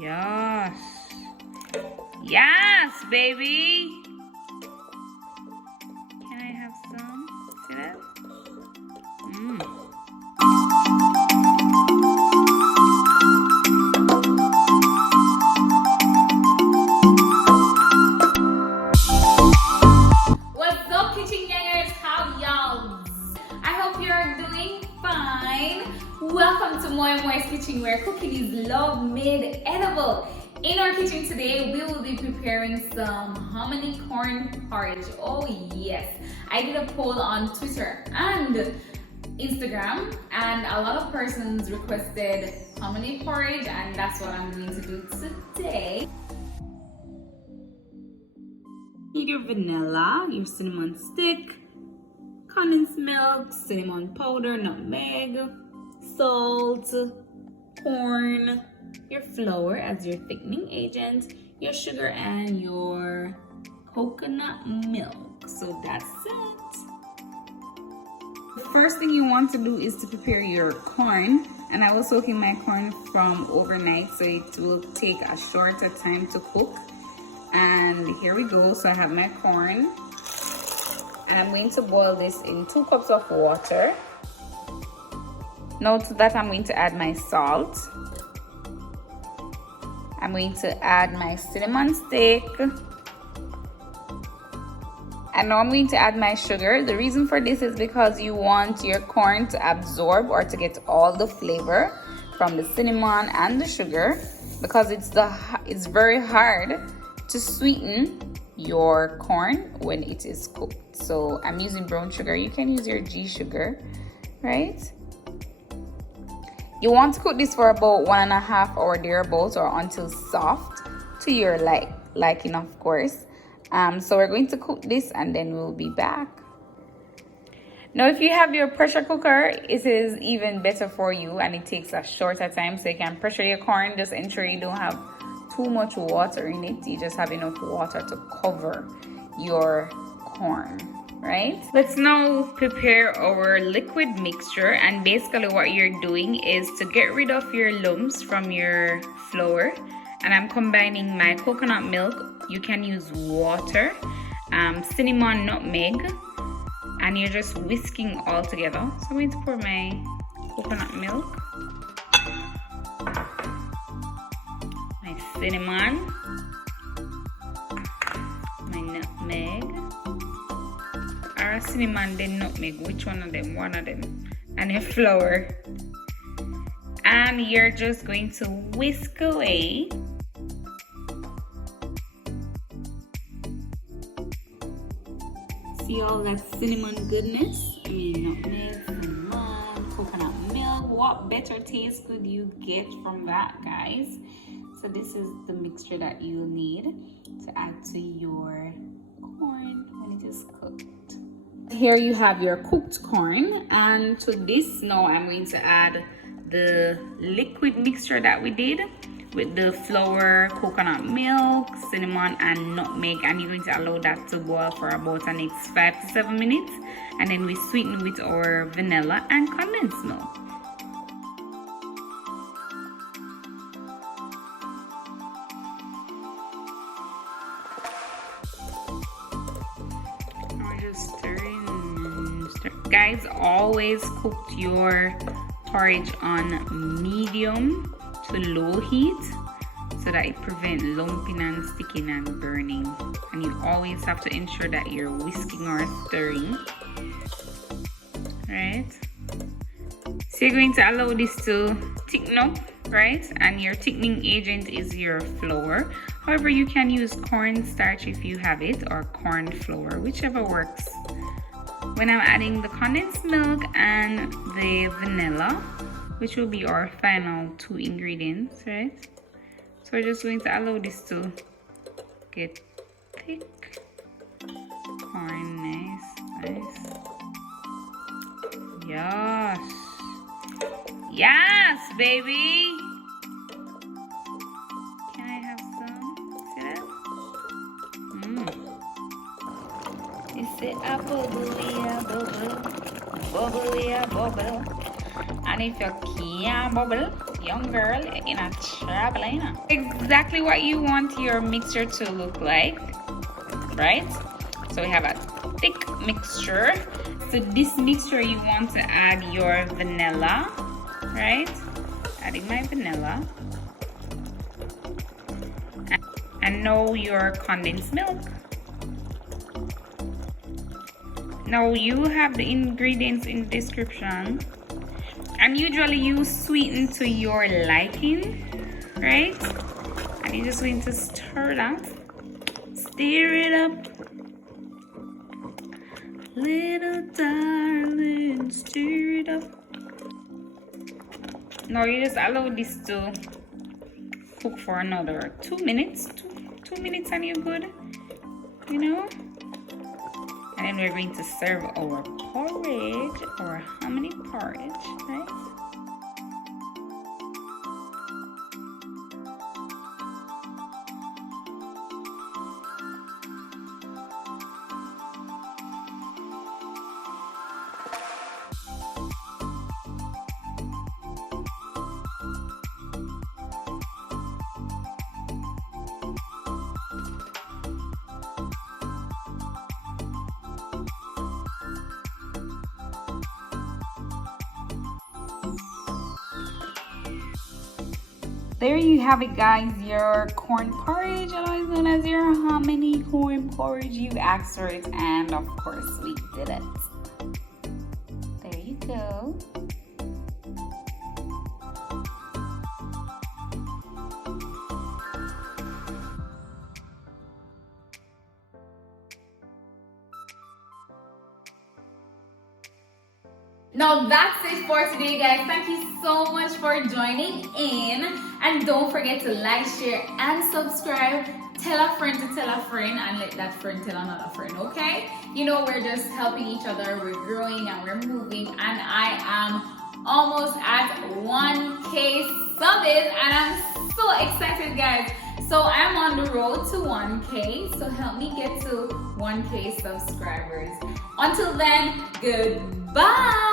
Yes. Yes, baby. Can I have some? See that? What's up, kitchen gangers? How y'all? I hope you're doing fine. Welcome to Moya Moy's kitchen, where cooking is love made edible. In our kitchen today, we will be preparing some hominy corn porridge. Oh yes, I did a poll on Twitter and Instagram, and a lot of persons requested hominy porridge, and that's what I'm going to do today. Need your vanilla, your cinnamon stick, condensed milk, cinnamon powder, nutmeg, salt, corn, your flour as your thickening agent, your sugar, and your coconut milk. So that's it. The first thing you want to do is to prepare your corn, and I was soaking my corn from overnight, so it will take a shorter time to cook. And here we go. So I have my corn, and I'm going to boil this in 2 cups of water. Now to that, I'm going to add my salt. I'm going to add my cinnamon stick, and now I'm going to add my sugar. The reason for this is because you want your corn to absorb or to get all the flavor from the cinnamon and the sugar, because it's very hard to sweeten your corn when it is cooked. So I'm using brown sugar. You can use your G sugar, right? You want to cook this for about 1.5 hours thereabouts, or until soft to your liking, of course. So we're going to cook this and then we'll be back. Now, if you have your pressure cooker, it is even better for you, and it takes a shorter time, so you can pressure your corn. Just ensure you don't have too much water in it. You just have enough water to cover your corn, right? Let's now prepare our liquid mixture, and basically what you're doing is to get rid of your lumps from your flour. And I'm combining my coconut milk, you can use water, cinnamon, nutmeg, and you're just whisking all together. So I'm going to pour my coconut milk, my cinnamon, my nutmeg, or cinnamon then nutmeg, which one of them? One of them. And your flour, and you're just going to whisk away. See all that cinnamon goodness? Nutmeg, cinnamon, coconut milk. What better taste could you get from that, guys? So this is the mixture that you'll need to add to your corn when it is cooked. Here you have your cooked corn, and to this now I'm going to add the liquid mixture that we did with the flour, coconut milk, cinnamon, and nutmeg, and you're going to allow that to boil for about the next 5 to 7 minutes, and then we sweeten with our vanilla and condensed milk. Guys, always cook your porridge on medium to low heat so that it prevents lumping and sticking and burning. And you always have to ensure that you're whisking or stirring. Right? So you're going to allow this to thicken up, right? And your thickening agent is your flour. However, you can use cornstarch if you have it, or corn flour, whichever works. When I'm adding the condensed milk and the vanilla, which will be our final 2 ingredients, right? So we're just going to allow this to get thick. Corn, nice. Yes. Yes, baby. Can I have some? See that? It's a bubble, bubble. And if you can't bubble, young girl in a traveling. Exactly what you want your mixture to look like, right? So we have a thick mixture. So this mixture you want to add your vanilla, right? Adding my vanilla. And now your condensed milk. Now you have the ingredients in the description, and usually you sweeten to your liking, right? And you just going to stir that, stir it up, little darling, stir it up. Now you just allow this to cook for another 2 minutes, 2 minutes, and you're good, you know. And then we're going to serve our porridge, or hominy porridge, right? There you have it, guys, your corn porridge, otherwise known as your hominy corn porridge. You asked for it, and of course we did it. There you go. Now that's it for today, guys. Thank you so much for joining in, and don't forget to like, share, and subscribe. Tell a friend to tell a friend, and let that friend tell another friend, okay? You know, we're just helping each other, we're growing and we're moving, and I am almost at 1K subs, and I'm so excited, guys. So I'm on the road to 1K, so help me get to 1K subscribers. Until then, goodbye.